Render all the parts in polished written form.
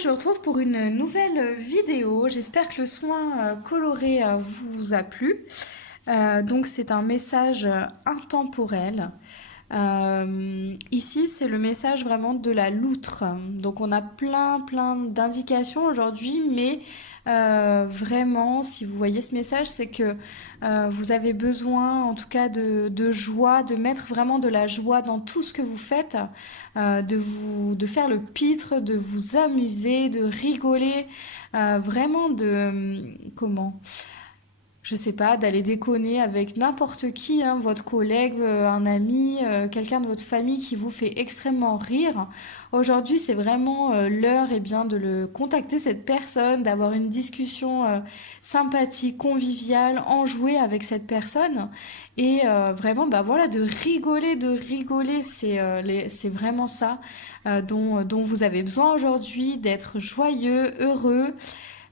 je me retrouve pour une nouvelle vidéo. J'espère que le soin coloré vous a plu. Donc, c'est un message intemporel. Ici, c'est le message vraiment de la loutre. Donc, on a plein d'indications aujourd'hui, mais vraiment, si vous voyez ce message, c'est que vous avez besoin, en tout cas, de joie, de mettre vraiment de la joie dans tout ce que vous faites, de faire le pitre, de vous amuser, de rigoler, vraiment comment? Je sais pas, d'aller déconner avec n'importe qui, hein, votre collègue, un ami, quelqu'un de votre famille qui vous fait extrêmement rire. Aujourd'hui, c'est vraiment l'heure eh bien, de le contacter, cette personne, d'avoir une discussion sympathique, conviviale, enjouée avec cette personne. Et vraiment, bah voilà, de rigoler, c'est vraiment ça dont vous avez besoin aujourd'hui, d'être joyeux, heureux.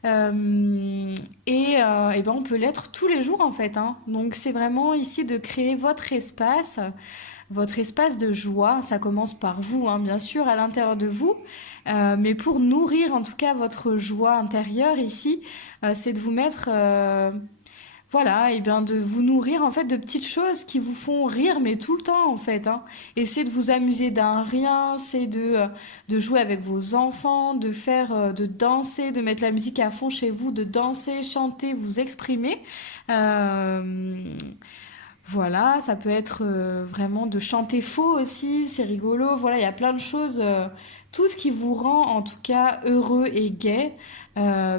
Et ben on peut l'être tous les jours en fait, hein. Donc c'est vraiment ici de créer votre espace de joie. Ça commence par vous, hein, bien sûr, à l'intérieur de vous. Mais pour nourrir en tout cas votre joie intérieure ici, c'est de vous mettre voilà, et bien de vous nourrir en fait de petites choses qui vous font rire, mais tout le temps en fait, hein. Et c'est de vous amuser d'un rien, c'est de jouer avec vos enfants, de danser, de mettre la musique à fond chez vous, de danser, chanter, vous exprimer. Euh, voilà, ça peut être vraiment de chanter faux aussi, c'est rigolo. Voilà, il y a plein de choses. Tout ce qui vous rend en tout cas heureux et gai,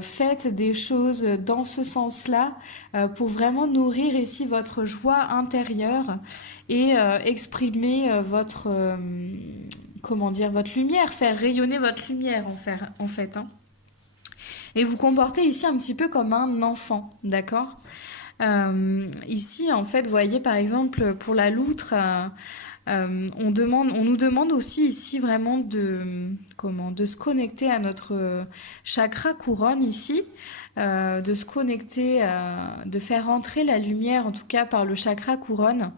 faites des choses dans ce sens-là pour vraiment nourrir ici votre joie intérieure et exprimer comment dire, votre lumière, faire rayonner votre lumière en fait, hein. Et vous comportez ici un petit peu comme un enfant, d'accord? Ici, en fait, vous voyez, par exemple, pour la loutre, on nous demande aussi ici vraiment de se connecter à notre chakra couronne ici, de se connecter, de faire entrer la lumière, en tout cas par le chakra couronne,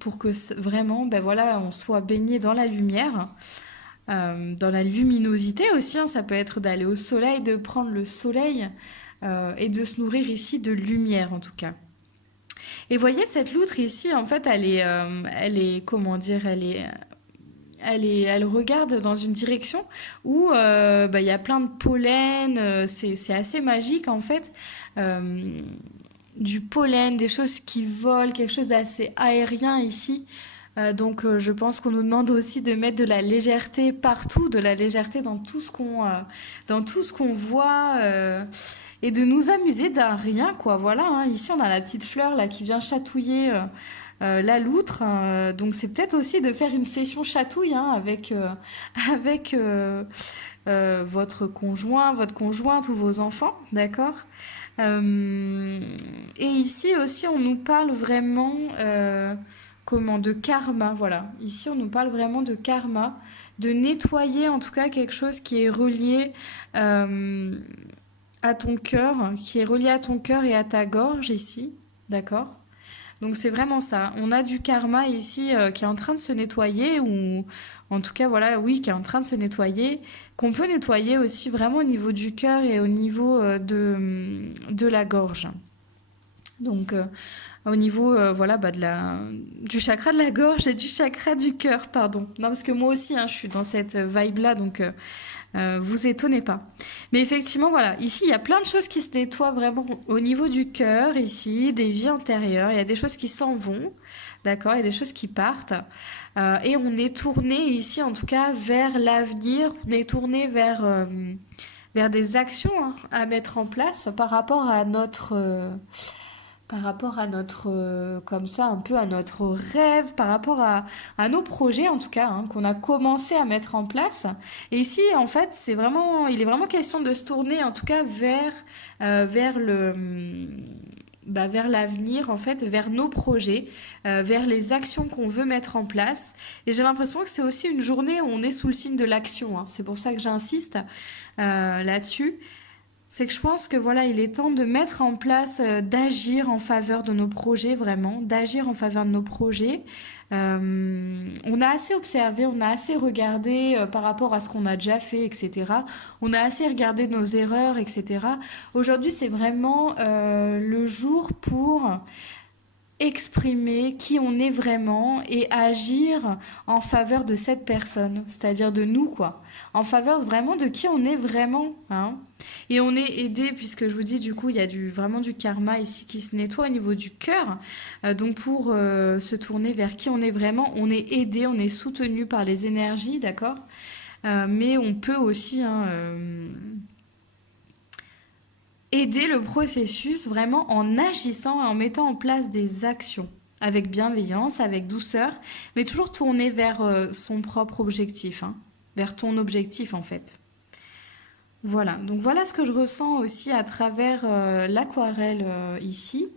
pour que vraiment, ben voilà, on soit baigné dans la lumière. Dans la luminosité aussi, hein, ça peut être d'aller au soleil, de prendre le soleil et de se nourrir ici de lumière en tout cas. Et voyez cette loutre ici, en fait, comment dire, elle regarde dans une direction où bah, il y a plein de pollen, c'est assez magique en fait. Euh, du pollen, des choses qui volent, quelque chose d'assez aérien ici. Donc je pense qu'on nous demande aussi de mettre de la légèreté partout, de la légèreté dans tout ce qu'on voit et de nous amuser d'un rien quoi. Voilà, hein. Ici on a la petite fleur là qui vient chatouiller la loutre. Donc c'est peut-être aussi de faire une session chatouille hein, avec votre conjoint, votre conjointe ou vos enfants, d'accord? Euh, et ici aussi, on nous parle vraiment de karma, voilà. Ici, on nous parle vraiment de karma, de nettoyer en tout cas quelque chose qui est relié euh, à ton cœur, qui est relié à ton cœur et à ta gorge ici, d'accord? Donc c'est vraiment ça. On a du karma ici qui est en train de se nettoyer, ou en tout cas voilà, oui, qui est en train de se nettoyer, qu'on peut nettoyer aussi vraiment au niveau du cœur et au niveau de la gorge. Donc au niveau voilà bah, du chakra de la gorge et du chakra du cœur, pardon. Non parce que moi aussi hein, je suis dans cette vibe là, donc vous étonnez pas. Mais effectivement, voilà, ici, il y a plein de choses qui se nettoient vraiment au niveau du cœur, ici, des vies antérieures. Il y a des choses qui s'en vont, d'accord, il y a des choses qui partent. Et on est tourné ici, en tout cas, vers l'avenir. On est tourné vers des actions hein, à mettre en place par rapport à notre, comme ça, un peu à notre rêve, par rapport à nos projets en tout cas, hein, qu'on a commencé à mettre en place. Et ici, en fait, il est vraiment question de se tourner en tout cas vers vers l'avenir, en fait, vers nos projets, vers les actions qu'on veut mettre en place. Et j'ai l'impression que c'est aussi une journée où on est sous le signe de l'action, hein. C'est pour ça que j'insiste là-dessus. C'est que je pense que voilà, il est temps de mettre en place, d'agir en faveur de nos projets, vraiment, d'agir en faveur de nos projets. On a assez observé, on a assez regardé par rapport à ce qu'on a déjà fait, etc. On a assez regardé nos erreurs, etc. Aujourd'hui, c'est vraiment le jour pour exprimer qui on est vraiment et agir en faveur de cette personne, c'est-à-dire de nous, quoi. En faveur vraiment de qui on est vraiment, hein. Et on est aidé, puisque je vous dis, du coup, il y a vraiment du karma ici qui se nettoie au niveau du cœur. Donc, pour se tourner vers qui on est vraiment, on est aidé, on est soutenu par les énergies, d'accord? Mais on peut aussi, hein, aider le processus vraiment en agissant et en mettant en place des actions avec bienveillance, avec douceur, mais toujours tourner vers son propre objectif, hein, vers ton objectif en fait. Voilà, donc voilà ce que je ressens aussi à travers l'aquarelle ici.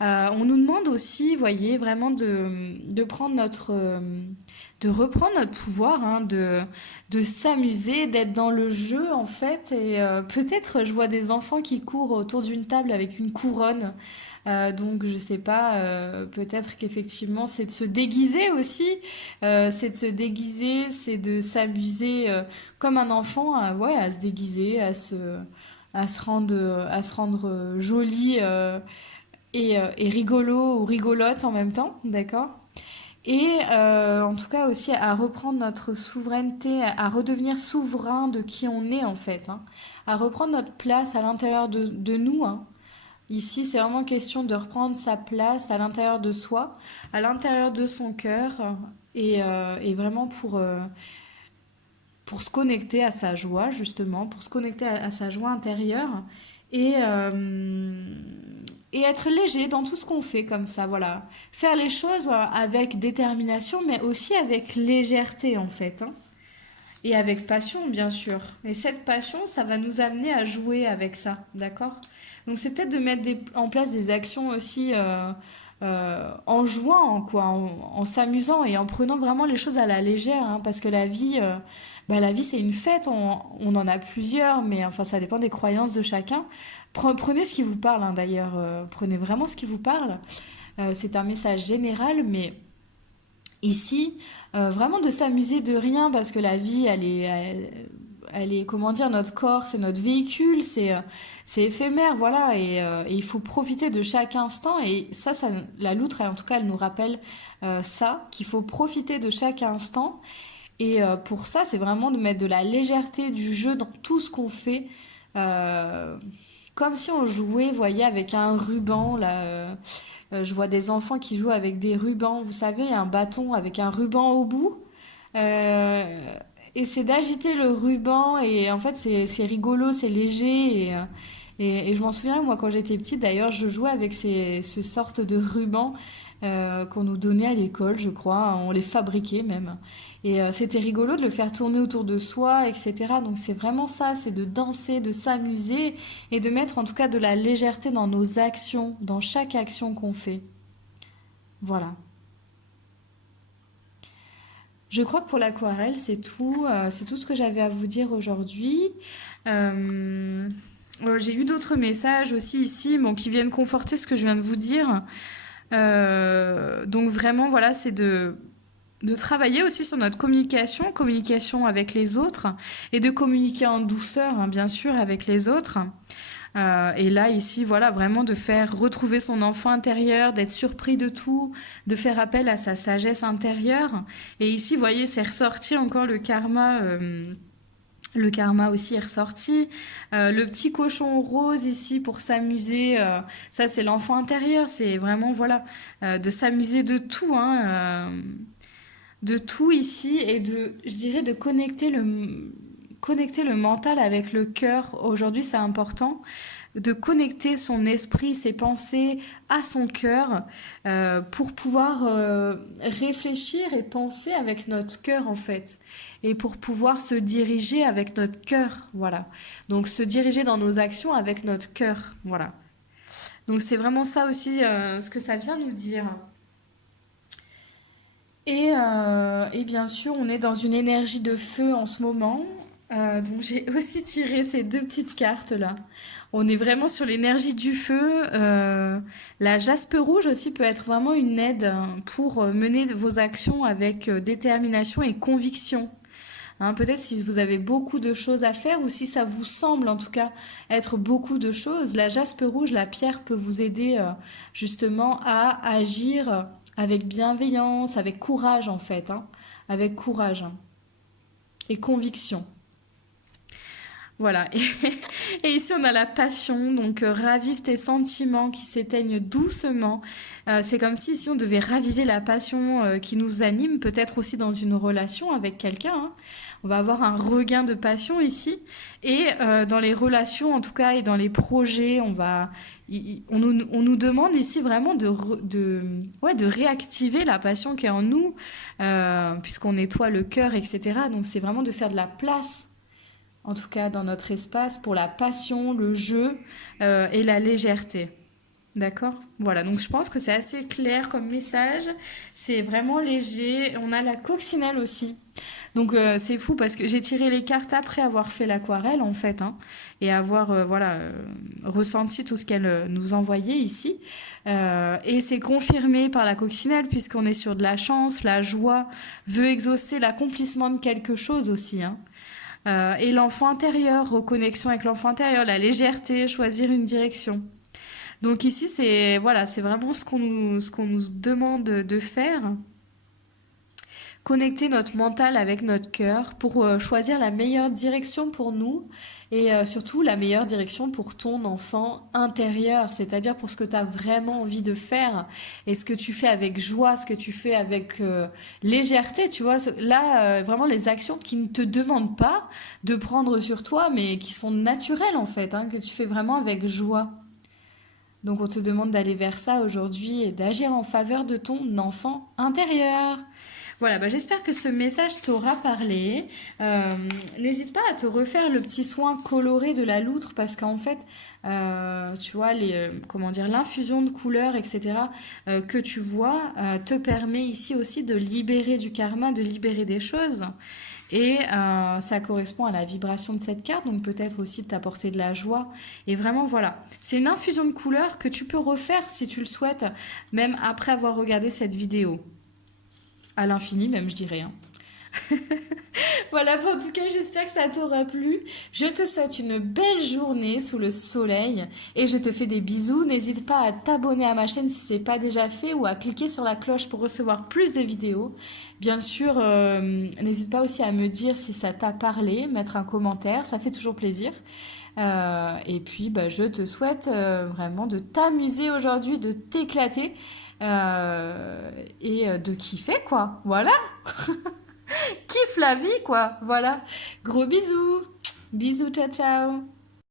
On nous demande aussi, vous voyez, vraiment de prendre de reprendre notre pouvoir, hein, de s'amuser, d'être dans le jeu en fait. Et peut-être, je vois des enfants qui courent autour d'une table avec une couronne. Donc je sais pas, peut-être qu'effectivement c'est de se déguiser aussi, c'est de se déguiser, c'est de s'amuser comme un enfant, ouais, à se déguiser, à se rendre joli et rigolo ou rigolote en même temps, d'accord? Et en tout cas aussi à reprendre notre souveraineté, à redevenir souverain de qui on est en fait, hein, à reprendre notre place à l'intérieur de nous, hein. Ici, c'est vraiment question de reprendre sa place à l'intérieur de soi, à l'intérieur de son cœur, et vraiment pour se connecter à sa joie, justement, pour se connecter à sa joie intérieure et, euh, et être léger dans tout ce qu'on fait comme ça, voilà. Faire les choses avec détermination, mais aussi avec légèreté, en fait, hein. Et avec passion, bien sûr. Et cette passion, ça va nous amener à jouer avec ça, d'accord? Donc c'est peut-être de mettre en place des actions aussi en jouant, quoi, en s'amusant et en prenant vraiment les choses à la légère, hein, parce que la vie c'est une fête, on en a plusieurs, mais enfin ça dépend des croyances de chacun. Prenez ce qui vous parle, hein, d'ailleurs, prenez vraiment ce qui vous parle. C'est un message général, mais ici, vraiment de s'amuser de rien parce que la vie, elle est, comment dire, notre corps, c'est notre véhicule, c'est éphémère, voilà, et il faut profiter de chaque instant. Et ça, la loutre, en tout cas, elle nous rappelle ça, qu'il faut profiter de chaque instant. Et pour ça, c'est vraiment de mettre de la légèreté, du jeu dans tout ce qu'on fait. Euh, Comme si on jouait, vous voyez, avec un ruban, là. Je vois des enfants qui jouent avec des rubans, vous savez, un bâton avec un ruban au bout. Euh, et c'est d'agiter le ruban, et en fait, c'est rigolo, c'est léger. Et je m'en souviens, moi, quand j'étais petite, d'ailleurs, je jouais avec ce sorte de ruban qu'on nous donnait à l'école, je crois. On les fabriquait même. Et c'était rigolo de le faire tourner autour de soi, etc. Donc c'est vraiment ça, c'est de danser, de s'amuser et de mettre en tout cas de la légèreté dans nos actions, dans chaque action qu'on fait. Voilà. Je crois que pour l'aquarelle, c'est tout ce que j'avais à vous dire aujourd'hui. Euh, j'ai eu d'autres messages aussi ici, bon, qui viennent conforter ce que je viens de vous dire. Donc vraiment, voilà, c'est de travailler aussi sur notre communication, communication avec les autres, et de communiquer en douceur, hein, bien sûr, avec les autres. Et là, ici, voilà, vraiment de faire retrouver son enfant intérieur, d'être surpris de tout, de faire appel à sa sagesse intérieure. Et ici, vous voyez, c'est ressorti encore le karma. Le karma aussi est ressorti. Le petit cochon rose ici pour s'amuser, ça c'est l'enfant intérieur. C'est vraiment, voilà, de s'amuser de tout, hein, de tout ici et je dirais, de connecter le mental avec le cœur. Aujourd'hui, c'est important de connecter son esprit, ses pensées à son cœur pour pouvoir réfléchir et penser avec notre cœur en fait. Et pour pouvoir se diriger avec notre cœur, voilà. Donc se diriger dans nos actions avec notre cœur, voilà. Donc c'est vraiment ça aussi ce que ça vient nous dire. Et bien sûr, on est dans une énergie de feu en ce moment. Donc j'ai aussi tiré ces deux petites cartes là. On est vraiment sur l'énergie du feu. La jaspe rouge aussi peut être vraiment une aide hein, pour mener vos actions avec détermination et conviction. Hein, peut-être si vous avez beaucoup de choses à faire ou si ça vous semble en tout cas être beaucoup de choses, la jaspe rouge, la pierre peut vous aider justement à agir avec bienveillance, avec courage en fait, hein, avec courage hein, et conviction. Voilà. Et ici, on a la passion. Donc, ravive tes sentiments qui s'éteignent doucement. C'est comme si ici, on devait raviver la passion qui nous anime, peut-être aussi dans une relation avec quelqu'un. Hein. On va avoir un regain de passion ici. Et dans les relations, en tout cas, et dans les projets, on nous demande ici vraiment ouais, de réactiver la passion qui est en nous, puisqu'on nettoie le cœur, etc. Donc, c'est vraiment de faire de la place en tout cas dans notre espace, pour la passion, le jeu et la légèreté. D'accord. Voilà, donc je pense que c'est assez clair comme message. C'est vraiment léger. On a la coccinelle aussi. Donc c'est fou parce que j'ai tiré les cartes après avoir fait l'aquarelle en fait, hein, et avoir voilà ressenti tout ce qu'elle nous envoyait ici. Et c'est confirmé par la coccinelle puisqu'on est sur de la chance, la joie veut exaucer l'accomplissement de quelque chose aussi. Hein. Et l'enfant intérieur, reconnexion avec l'enfant intérieur, la légèreté, choisir une direction. Donc ici, c'est voilà, c'est vraiment ce qu'on nous demande de faire. Connecter notre mental avec notre cœur pour choisir la meilleure direction pour nous et surtout la meilleure direction pour ton enfant intérieur, c'est-à-dire pour ce que tu as vraiment envie de faire et ce que tu fais avec joie, ce que tu fais avec légèreté, tu vois. Là, vraiment les actions qui ne te demandent pas de prendre sur toi, mais qui sont naturelles en fait, hein, que tu fais vraiment avec joie. Donc on te demande d'aller vers ça aujourd'hui et d'agir en faveur de ton enfant intérieur. Voilà, bah j'espère que ce message t'aura parlé. N'hésite pas à te refaire le petit soin coloré de la loutre parce qu'en fait, tu vois, comment dire, l'infusion de couleurs, etc., que tu vois, te permet ici aussi de libérer du karma, de libérer des choses. Et ça correspond à la vibration de cette carte, donc peut-être aussi de t'apporter de la joie. Et vraiment, voilà, c'est une infusion de couleurs que tu peux refaire si tu le souhaites, même après avoir regardé cette vidéo. À l'infini même, je dirais. Hein. Voilà, en tout cas, j'espère que ça t'aura plu. Je te souhaite une belle journée sous le soleil et je te fais des bisous. N'hésite pas à t'abonner à ma chaîne si ce n'est pas déjà fait ou à cliquer sur la cloche pour recevoir plus de vidéos. Bien sûr, n'hésite pas aussi à me dire si ça t'a parlé, mettre un commentaire, ça fait toujours plaisir. Et puis, bah, je te souhaite vraiment de t'amuser aujourd'hui, de t'éclater et de kiffer, quoi. Voilà. Kiffe la vie, quoi. Voilà. Gros bisous. Bisous, ciao, ciao.